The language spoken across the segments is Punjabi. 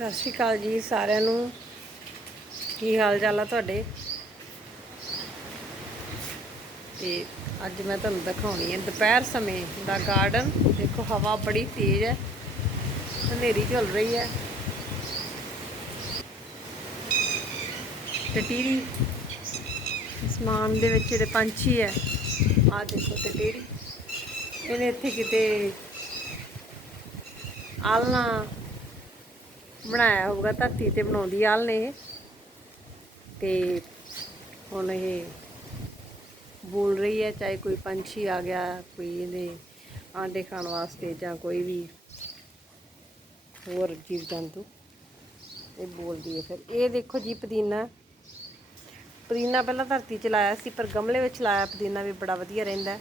ਸਤਿ ਸ਼੍ਰੀ ਅਕਾਲ ਜੀ ਸਾਰਿਆਂ ਨੂੰ। ਕੀ ਹਾਲ ਚਾਲ ਆ ਤੁਹਾਡੇ? ਤੇ ਅੱਜ ਮੈਂ ਤੁਹਾਨੂੰ ਦਿਖਾਉਣੀ ਹੈ ਦੁਪਹਿਰ ਸਮੇਂ ਦਾ ਗਾਰਡਨ ਦੇਖੋ, ਹਵਾ ਬੜੀ ਤੇਜ਼ ਹੈ, ਹਨੇਰੀ ਚੱਲ ਰਹੀ ਹੈ। ਟਟੀਰੀ ਅਸਮਾਨ ਦੇ ਵਿੱਚ ਜਿਹੜੇ ਪੰਛੀ ਹੈ ਆਹ ਦੇਖੋ ਟਟੀਰੀ ਇਹਨੇ ਇੱਥੇ ਕਿਤੇ ਆਲਣਾ ਬਣਾਇਆ ਹੋਊਗਾ ਧਰਤੀ ਤੇ ਬਣਾਉਂਦੀ ਆਲ ਨੇ ਇਹ। ਤੇ ਹੁਣ ਇਹ ਬੋਲ ਰਹੀ ਹੈ, ਚਾਹੇ ਕੋਈ ਪੰਛੀ ਆ ਗਿਆ, ਕੋਈ ਇਹਦੇ ਆਂਡੇ ਖਾਣ ਵਾਸਤੇ ਜਾਂ ਕੋਈ ਵੀ ਹੋਰ ਜੀਵ ਜੰਤੂ ਇਹ ਬੋਲਦੀ ਹੈ ਫਿਰ। ਇਹ ਦੇਖੋ ਜੀ ਪੁਦੀਨਾ। ਪੁਦੀਨਾ ਪਹਿਲਾਂ ਧਰਤੀ 'ਚ ਲਾਇਆ ਸੀ, ਪਰ ਗਮਲੇ ਵਿੱਚ ਲਾਇਆ ਪੁਦੀਨਾ ਵੀ ਬੜਾ ਵਧੀਆ ਰਹਿੰਦਾ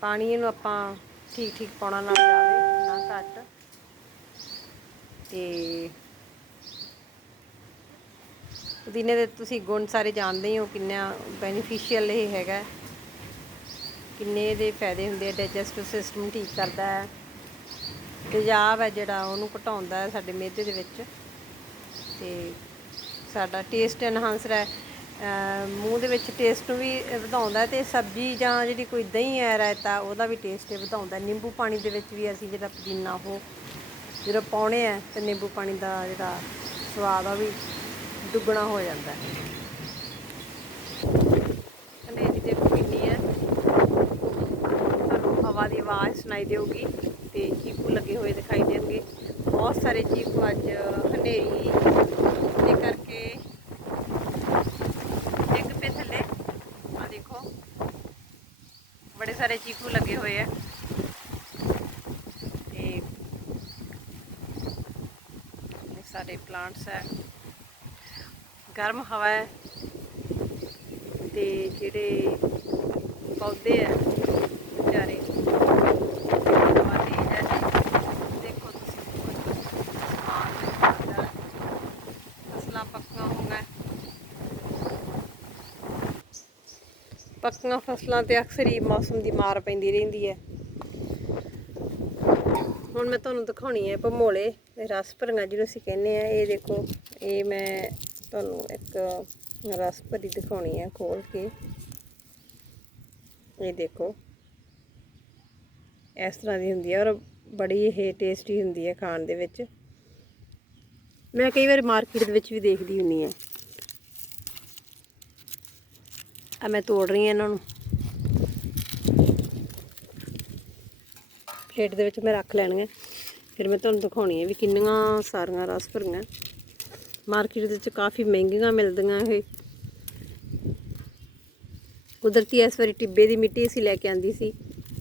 ਪਾਣੀ ਇਹਨੂੰ ਆਪਾਂ ਠੀਕ ਠੀਕ ਪਾਉਣਾ ਨਾ ਜਾਵੇ, ਨਾ ਘੱਟ। ਤੇ ਪੁਦੀਨੇ ਦੇ ਤੁਸੀਂ ਗੁਣ ਸਾਰੇ ਜਾਣਦੇ ਹੀ ਹੋ ਕਿੰਨਾ ਬੈਨੀਫੀਸ਼ੀਅਲ ਇਹ ਹੈਗਾ। ਕਿੰਨੇ ਇਹਦੇ ਫਾਇਦੇ ਹੁੰਦੇ ਆ ਡਾਈਜੈਸਟਿਵ ਸਿਸਟਮ ਠੀਕ ਕਰਦਾ ਹੈ। ਤੇਜ਼ਾਬ ਹੈ ਜਿਹੜਾ, ਉਹਨੂੰ ਘਟਾਉਂਦਾ ਹੈ ਸਾਡੇ ਮਿਹਦੇ ਦੇ ਵਿੱਚ। ਤੇ ਸਾਡਾ ਟੇਸਟ ਐਨਹਾਂਸਰ ਹੈ ਮੂੰਹ ਦੇ ਵਿੱਚ ਟੇਸਟ ਨੂੰ ਵੀ ਵਧਾਉਂਦਾ ਹੈ ਤੇ ਸਬਜ਼ੀ ਜਾਂ ਜਿਹੜੀ ਕੋਈ ਦਹੀਂ ਹੈ, ਰਾਇਤਾ, ਉਹਦਾ ਵੀ ਟੇਸਟ ਵਧਾਉਂਦਾ ਨਿੰਬੂ ਪਾਣੀ ਦੇ ਵਿੱਚ ਵੀ ਅਸੀਂ ਜਿਹੜਾ ਪੁਦੀਨਾ, ਉਹ ਜਦੋਂ ਪਾਉਣੇ ਆ ਤੇ ਨਿੰਬੂ ਪਾਣੀ ਦਾ ਜਿਹੜਾ ਸਵਾਦ ਆ ਵੀ ਦੁੱਗਣਾ ਹੋ ਜਾਂਦਾ ਹਨੇਰੀ ਦੇਖੋ ਕਿੰਨੀ ਹੈ। ਤੁਹਾਨੂੰ ਹਵਾ ਦੀ ਆਵਾਜ਼ ਸੁਣਾਈ ਦੇਊਗੀ ਤੇ ਚੀਕੂ ਲੱਗੇ ਹੋਏ ਦਿਖਾਈ ਦੇਣਗੇ। ਬਹੁਤ ਸਾਰੇ ਚੀਕੂ ਅੱਜ ਹਨੇਰੀ ਦੇ ਕਰਕੇ ਡਿੱਗ ਪਏ ਥੱਲੇ। ਆ ਦੇਖੋ, ਬੜੇ ਸਾਰੇ ਚੀਕੂ ਲੱਗੇ ਹੋਏ ਆ ਤੇ ਇਹ ਸਾਡੇ ਪਲਾਂਟਸ ਹੈ। ਗਰਮ ਹਵਾ ਹੈ ਤੇ ਜਿਹੜੇ ਪੌਦੇ ਆ ਵਿਚਾਰੇ ਹਵਾ ਤੇਜ਼ ਹੈ। ਦੇਖੋ ਤੁਸੀਂ ਫਸਲਾਂ ਪੱਕੀਆਂ ਹੋ ਗਈਆਂ। ਪੱਕੀਆਂ ਫਸਲਾਂ ਤੇ ਅਕਸਰ ਹੀ ਮੌਸਮ ਦੀ ਮਾਰ ਪੈਂਦੀ ਰਹਿੰਦੀ ਹੈ। ਹੁਣ ਮੈਂ ਤੁਹਾਨੂੰ ਦਿਖਾਉਣੀ ਹੈ ਭਮੋਲੇ ਰਸ ਭਰੀਆਂ ਜਿਹਨੂੰ ਅਸੀਂ ਕਹਿੰਦੇ ਆ ਇਹ ਦੇਖੋ, ਇਹ ਮੈਂ ਤੁਹਾਨੂੰ ਇੱਕ ਰਸ ਭਰੀ ਦਿਖਾਉਣੀ ਹੈ ਖੋਲ ਕੇ। ਇਹ ਦੇਖੋ, ਇਸ ਤਰ੍ਹਾਂ ਦੀ ਹੁੰਦੀ ਹੈ ਔਰ ਬੜੀ ਇਹ ਟੇਸਟੀ ਹੁੰਦੀ ਹੈ ਖਾਣ ਦੇ ਵਿੱਚ। ਮੈਂ ਕਈ ਵਾਰ ਮਾਰਕੀਟ ਦੇ ਵਿੱਚ ਵੀ ਦੇਖਦੀ ਹੁੰਨੀ ਆ ਆ ਮੈਂ ਤੋੜ ਰਹੀ ਹਾਂ ਇਹਨਾਂ ਨੂੰ। ਪਲੇਟ ਦੇ ਵਿੱਚ ਮੈਂ ਰੱਖ ਲੈਣੀਆਂ। ਫਿਰ ਮੈਂ ਤੁਹਾਨੂੰ ਦਿਖਾਉਣੀ ਹੈ ਵੀ ਕਿੰਨੀਆਂ ਸਾਰੀਆਂ ਰਸ ਭਰੀਆਂ। ਮਾਰਕੀਟ ਦੇ ਵਿੱਚ ਕਾਫੀ ਮਹਿੰਗੀਆਂ ਮਿਲਦੀਆਂ ਇਹ। ਕੁਦਰਤੀ ਇਸ ਵਾਰੀ ਟਿੱਬੇ ਦੀ ਮਿੱਟੀ ਅਸੀਂ ਲੈ ਕੇ ਆਂਦੀ ਸੀ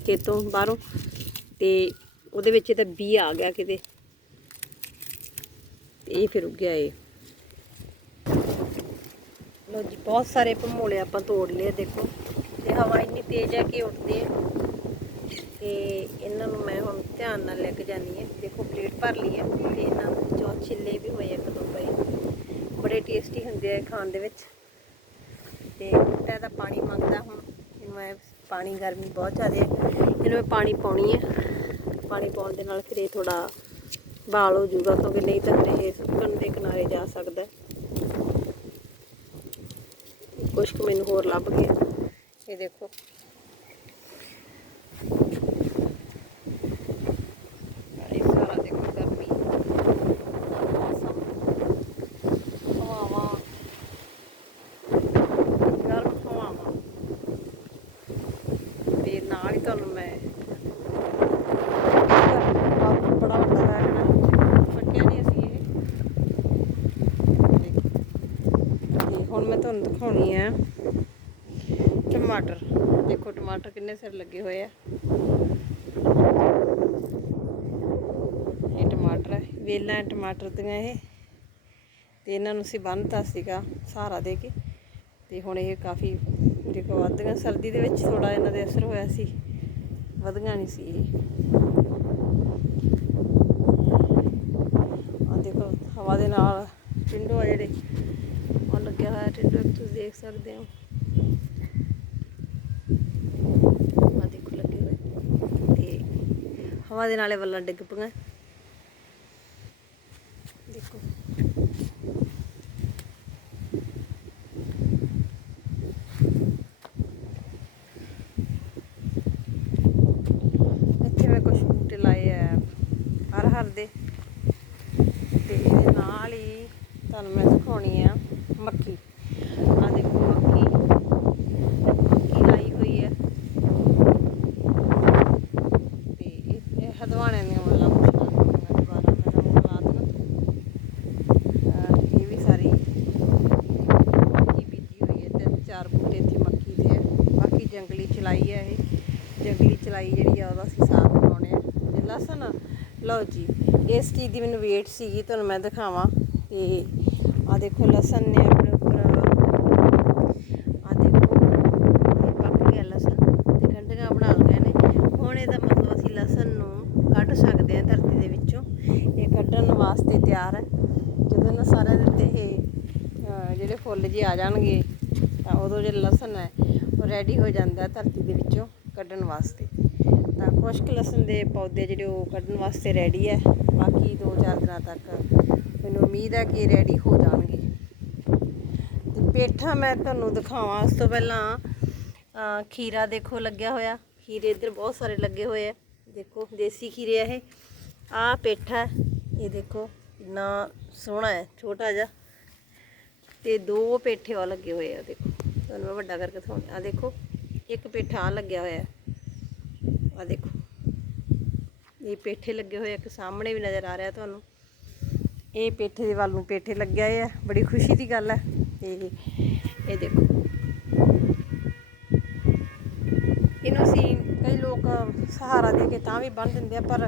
ਖੇਤੋਂ ਬਾਹਰੋਂ ਤੇ ਉਹਦੇ ਵਿੱਚ ਤਾਂ ਬੀ ਆ ਗਿਆ ਕਿਤੇ। ਤੇ ਇਹ ਫਿਰ ਉੱਗਿਆ ਇਹ। ਲੋ ਜੀ, ਬਹੁਤ ਸਾਰੇ ਭਮੋਲੇ ਆਪਾਂ ਤੋੜ ਲਏ ਦੇਖੋ। ਤੇ ਹਵਾ ਇੰਨੀ ਤੇਜ਼ ਹੈ ਕਿ ਉੱਡਦੇ ਆ। ਤੇ ਇਹਨਾਂ ਨੂੰ ਮੈਂ ਹੁਣ ਧਿਆਨ ਨਾਲ ਲੈ ਕੇ ਜਾਨੀ ਹੈ। ਦੇਖੋ, ਪਲੇਟ ਭਰ ਲਈ ਹੈ ਤੇ ਇਹਨਾਂ ਵਿੱਚੋਂ ਛਿੱਲੇ ਵੀ ਹੋਏ ਇੱਕ ਦੋ ਪਏ। ਬੜੇ ਟੇਸਟੀ ਹੁੰਦੇ ਆ ਖਾਣ ਦੇ ਵਿੱਚ। ਤੇ ਬੂਟਾ ਦਾ ਪਾਣੀ ਮੰਗਦਾ ਹੁਣ। ਇਹਨੂੰ ਮੈਂ ਪਾਣੀ ਗਰਮੀ ਬਹੁਤ ਜ਼ਿਆਦਾ ਹੈ ਇਹਨੂੰ ਮੈਂ ਪਾਣੀ ਪਾਉਣੀ ਹੈ ਪਾਣੀ ਪਾਉਣ ਦੇ ਨਾਲ ਫਿਰ ਇਹ ਥੋੜਾ ਬਾਲ ਹੋ ਜਾਊਗਾ ਕਿਉਂਕਿ ਨਹੀਂ ਤਾਂ ਫਿਰ ਇਹ ਸੁੱਕਣ ਦੇ ਕਿਨਾਰੇ ਜਾ ਸਕਦਾ। ਹੈ ਕੁਛ ਕੁ ਮੈਨੂੰ ਹੋਰ ਲੱਭ ਗਿਆ। ਇਹ ਦੇਖੋ ਇਹ ਸਾਰਾ ਦੇਖੋ ਗਰਮੀ ਮੌਸਮ ਹਵਾਵਾਂ ਗਰਮ ਹਵਾਵਾਂ ਤੇ ਨਾਲ ਹੀ ਤੁਹਾਨੂੰ ਮੈਂ ਆਹ ਬੜਾ ਵੱਡਾ ਹੈ ਨਾ ਫੱਟਿਆ ਨਹੀਂ ਅਸੀਂ ਇਹ ਦੇਖੋ। ਤੇ ਹੁਣ ਮੈਂ ਤੁਹਾਨੂੰ ਦਿਖਾਉਣੀ ਆ। ਟਮਾਟਰ। ਦੇਖੋ ਟਮਾਟਰ ਕਿੰਨੇ ਸਿਰ ਲੱਗੇ ਹੋਏ ਆ। ਇਹ ਟਮਾਟਰ ਹੈ ਵੇਲਾਂ ਟਮਾਟਰ ਦੀਆਂ ਇਹ। ਤੇ ਇਹਨਾਂ ਨੂੰ ਅਸੀਂ ਬੰਨਤਾ ਸੀਗਾ ਸਹਾਰਾ ਦੇ ਕੇ। ਤੇ ਹੁਣ ਇਹ ਕਾਫੀ ਦੇਖੋ ਵੱਧੀਆਂ ਸਰਦੀ ਦੇ ਵਿੱਚ ਥੋੜਾ ਇਹਨਾਂ ਦੇ ਅਸਰ ਹੋਇਆ ਸੀ। ਵਧੀਆਂ ਨਹੀਂ ਸੀ ਇਹ। ਆ ਦੇਖੋ, ਹਵਾ ਦੇ ਨਾਲ ਟਿੰਡੋ ਆ ਜਿਹੜੇ ਲੱਗਿਆ ਹੋਇਆ ਟਿੰਡੋ ਤੁਸੀਂ ਦੇਖ ਸਕਦੇ ਹੋ। ਆ ਦੇਖੋ ਲੱਗੇ ਹੋਏ। ਤੇ ਹਵਾ ਦੇ ਨਾਲੇ ਵੱਲਾਂ ਡਿੱਗ ਪਈਆਂ। ਦੇਖੋ। ਇੱਥੇ ਮੈਂ ਕੁਝ ਬੂਟੇ ਲਾਏ ਆ ਹਰ ਹਰ ਦੇ। ਤੇ ਇਹਦੇ ਨਾਲ ਹੀ ਤੁਹਾਨੂੰ ਮੈਂ ਦਿਖਾਉਣੀ ਆ। ਮੱਕੀ। ਆ ਦੇਖੋ ਮੱਕੀ। ਮੱਕੀ ਲਾਈ ਹੋਈ ਹੈ। ਤੇ ਇਹ ਹਦਵਾਣੇ ਦੀਆਂ ਵੱਲਾਂ ਦੁਬਾਰਾ ਇਹ ਵੀ ਸਾਰੀ ਮੱਕੀ ਹੋਈ ਹੈ। ਤੇ ਚਾਰ ਬੂਟੇ ਇੱਥੇ ਮੱਕੀ ਦੇ ਆ ਬਾਕੀ ਜੰਗਲੀ ਚਲਾਈ ਹੈ ਇਹ। ਜੰਗਲੀ ਚਲਾਈ ਜਿਹੜੀ ਆ, ਉਹਦਾ ਅਸੀਂ ਸਾਗ ਬਣਾਉਣੇ ਆ। ਤੇ ਲਸਣ? ਲਓ ਜੀ, ਇਸ ਚੀਜ਼ ਦੀ ਮੈਨੂੰ ਵੇਟ ਸੀਗੀ, ਤੁਹਾਨੂੰ ਮੈਂ ਦਿਖਾਵਾਂ। ਤੇ ਆ ਦੇਖੋ ਲਸਣ ਨੇ ਆਪਣੇ ਉੱਪਰ ਆ ਦੇਖੋ, ਇਹ ਪੱਕ ਗਿਆ ਲਸਣ ਤੇ ਗੰਢੀਆਂ ਬਣਾ ਲਈਆਂ ਨੇ। ਹੁਣ ਇਹਦਾ ਮਤਲਬ ਅਸੀਂ ਲਸਣ ਨੂੰ ਕੱਢ ਸਕਦੇ ਹਾਂ ਧਰਤੀ ਦੇ ਵਿੱਚੋਂ। ਇਹ ਕੱਢਣ ਵਾਸਤੇ ਤਿਆਰ ਹੈ। ਜਦੋਂ ਨਾ ਸਾਰਿਆਂ ਦੇ ਉੱਤੇ ਇਹ ਜਿਹੜੇ ਫੁੱਲ ਜੀ ਆ ਜਾਣਗੇ, ਤਾਂ ਉਦੋਂ ਜਿਹੜਾ ਲਸਣ ਹੈ, ਉਹ ਰੈਡੀ ਹੋ ਜਾਂਦਾ ਧਰਤੀ ਦੇ ਵਿੱਚੋਂ ਕੱਢਣ ਵਾਸਤੇ। ਤਾਂ ਖੁਸ਼ਕ ਲਸਣ ਦੇ ਪੌਦੇ ਜਿਹੜੇ ਉਹ ਕੱਢਣ ਵਾਸਤੇ ਰੈਡੀ ਹੈ। ਬਾਕੀ 2-4 ਦਿਨਾਂ ਤੱਕ ਮੈਨੂੰ ਉਮੀਦ ਹੈ ਰੈਡੀ ਹੋ ਜਾਣਗੇ। ਤੇ ਪੇਠਾ ਮੈਂ ਤੁਹਾਨੂੰ ਦਿਖਾਵਾਂ, ਉਸ ਤੋਂ ਪਹਿਲਾਂ ਖੀਰਾ ਦੇਖੋ ਲੱਗਿਆ ਹੋਇਆ। ਖੀਰੇ ਇੱਧਰ ਬਹੁਤ ਸਾਰੇ ਲੱਗੇ ਹੋਏ ਆ। ਦੇਖੋ, ਦੇਸੀ ਖੀਰੇ ਆ ਇਹ। ਆ ਪੇਠਾ ਇਹ ਦੇਖੋ, ਕਿੰਨਾ ਸੋਹਣਾ ਹੈ, ਛੋਟਾ ਜਿਹਾ। ਤੇ ਦੋ ਪੇਠੇ ਉਹ ਲੱਗੇ ਹੋਏ ਆ, ਦੇਖੋ। ਤੁਹਾਨੂੰ ਮੈਂ ਵੱਡਾ ਕਰਕੇ ਦਿਖਾਉਂਦੀ ਆ। ਦੇਖੋ, ਇੱਕ ਪੇਠਾ ਆਹ ਲੱਗਿਆ ਹੋਇਆ। ਆ ਦੇਖੋ। ਇਹ ਪੇਠੇ ਲੱਗੇ ਹੋਏ ਇੱਕ ਸਾਹਮਣੇ ਵੀ ਨਜ਼ਰ ਆ ਰਿਹਾ ਤੁਹਾਨੂੰ। ਇਹ ਪੇਠੇ ਦੇ ਵੱਲ ਨੂੰ ਪੇਠੇ ਲੱਗਿਆ ਆ, ਬੜੀ ਖੁਸ਼ੀ ਦੀ ਗੱਲ ਹੈ ਤੇ ਇਹ ਦੇਖੋ। ਇਹਨੂੰ ਅਸੀਂ ਕਈ ਲੋਕ ਸਹਾਰਾ ਦੇ ਕੇ ਤਾਂ ਵੀ ਬੰਨ ਦਿੰਦੇ ਆ, ਪਰ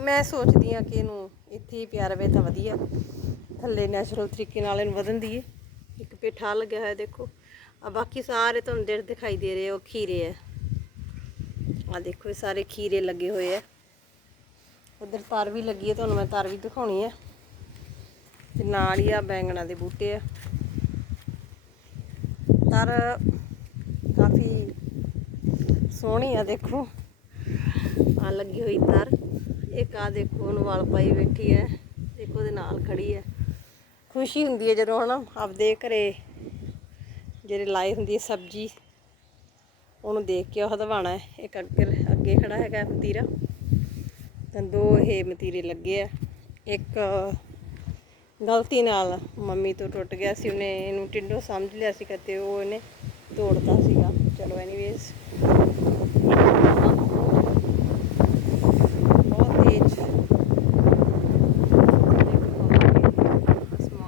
ਮੈਂ ਸੋਚਦੀ ਆ ਕਿ ਇਹਨੂੰ ਇੱਥੇ ਹੀ ਪਿਆ ਰਵੇ ਤਾਂ ਵਧੀਆ। ਥੱਲੇ ਨੈਚੁਰਲ ਤਰੀਕੇ ਨਾਲ ਇਹਨੂੰ ਵਧਣ ਦੀਏ ਇੱਕ ਪੇਠਾ ਲੱਗਿਆ ਹੋਇਆ, ਦੇਖੋ। ਆ ਬਾਕੀ ਸਾਰੇ ਤੁਹਾਨੂੰ ਜਿਹੜੇ ਦਿਖਾਈ ਦੇ ਰਹੇ ਉਹ ਖੀਰੇ ਆ। ਆ ਦੇਖੋ, ਇਹ ਸਾਰੇ ਖੀਰੇ ਲੱਗੇ ਹੋਏ ਆ। ਉਧਰ ਤਾਰ ਵੀ ਲੱਗੀ ਹੈ ਤੁਹਾਨੂੰ ਮੈਂ ਤਾਰ ਵੀ ਦਿਖਾਉਣੀ ਹੈ। ਤੇ ਨਾਲ ਹੀ ਆ ਬੈਂਗਣਾ ਦੇ ਬੂਟੇ ਆ। ਤਾਰ ਕਾਫੀ ਸੋਹਣੀ ਆ ਦੇਖੋ। ਆ ਲੱਗੀ ਹੋਈ ਤਾਰ। ਇੱਕ ਆ ਦੇਖੋ, ਉਹਨੂੰ ਵਾਲ ਪਾਈ ਬੈਠੀ ਹੈ ਦੇਖੋ ਉਹਦੇ ਨਾਲ ਖੜੀ ਹੈ। ਖੁਸ਼ੀ ਹੁੰਦੀ ਹੈ ਜਦੋਂ ਹਨਾ ਆਪਦੇ ਘਰੇ ਜਿਹੜੇ ਲਾਏ ਹੁੰਦੀ ਹੈ ਸਬਜ਼ੀ, ਉਹਨੂੰ ਦੇਖ ਕੇ ਉਹ ਹਦਵਾਣਾ ਹੈ। ਇੱਕ ਅੱਗੇ ਅੱਗੇ ਖੜਾ ਹੈਗਾ ਤੀਰਾ ਤਾਂ ਦੋ ਇਹ ਮਤੀਰੇ ਲੱਗੇ ਆ। ਇੱਕ ਗਲਤੀ ਨਾਲ ਮੰਮੀ ਤੋਂ ਟੁੱਟ ਗਿਆ ਸੀ, ਉਹਨੇ ਇਹਨੂੰ ਟਿੰਡੋ ਸਮਝ ਲਿਆ ਸੀ ਕਿਤੇ ਉਹ ਇਹਨੇ ਤੋੜਤਾ ਸੀਗਾ। ਚਲੋ ਐਨੀਵੇਜ਼ ਬਹੁਤ ਤੇਜ਼।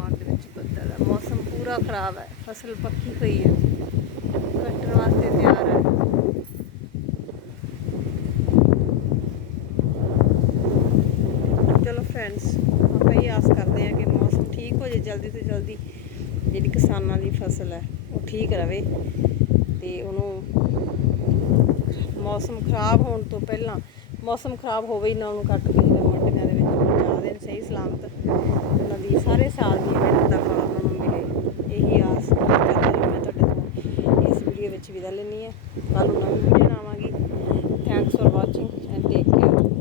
ਦੇ ਵਿੱਚ ਬੱਦਲ ਹੈ ਮੌਸਮ ਪੂਰਾ ਖਰਾਬ ਹੈ ਫਸਲ ਪੱਕੀ ਹੋਈ ਹੈ ਕੱਟਣ ਵਾਸਤੇ ਤਿਆਰ ਫਰੈਂਡਸ ਆਪਾਂ ਇਹ ਆਸ ਕਰਦੇ ਹਾਂ ਕਿ ਮੌਸਮ ਠੀਕ ਹੋ ਜੇ ਜਲਦੀ ਤੋਂ ਜਲਦੀ। ਜਿਹੜੀ ਕਿਸਾਨਾਂ ਦੀ ਫਸਲ ਹੈ, ਉਹ ਠੀਕ ਰਵੇ ਤੇ ਉਹਨੂੰ ਮੌਸਮ ਖਰਾਬ ਹੋਣ ਤੋਂ ਪਹਿਲਾਂ, ਮੌਸਮ ਖਰਾਬ ਹੋਵੇ ਹੀ ਨਾ, ਉਹਨੂੰ ਕੱਟ ਕੇ ਜਿਹੜਾ ਮੰਡੀਆਂ ਦੇ ਵਿੱਚ ਪਹੁੰਚਾ ਦੇਣ ਸਹੀ ਸਲਾਮਤ। ਉਹਨਾਂ ਦੀ ਸਾਰੇ ਸਾਲ ਦੀ ਮਿਹਨਤ ਦਾ ਫਲ ਉਹਨਾਂ ਨੂੰ ਮਿਲੇ। ਇਹੀ ਆਸ ਕਰਦੇ ਮੈਂ ਤੁਹਾਡੇ ਤੋਂ ਇਸ ਵੀਡੀਓ ਵਿੱਚ ਵਿਦਾ ਲੈਣੀ ਹੈ। ਕੱਲ ਨੂੰ ਨਵੀਂ ਵੀਡੀਓ ਆਵਾਂਗੀ। Thanks for watching and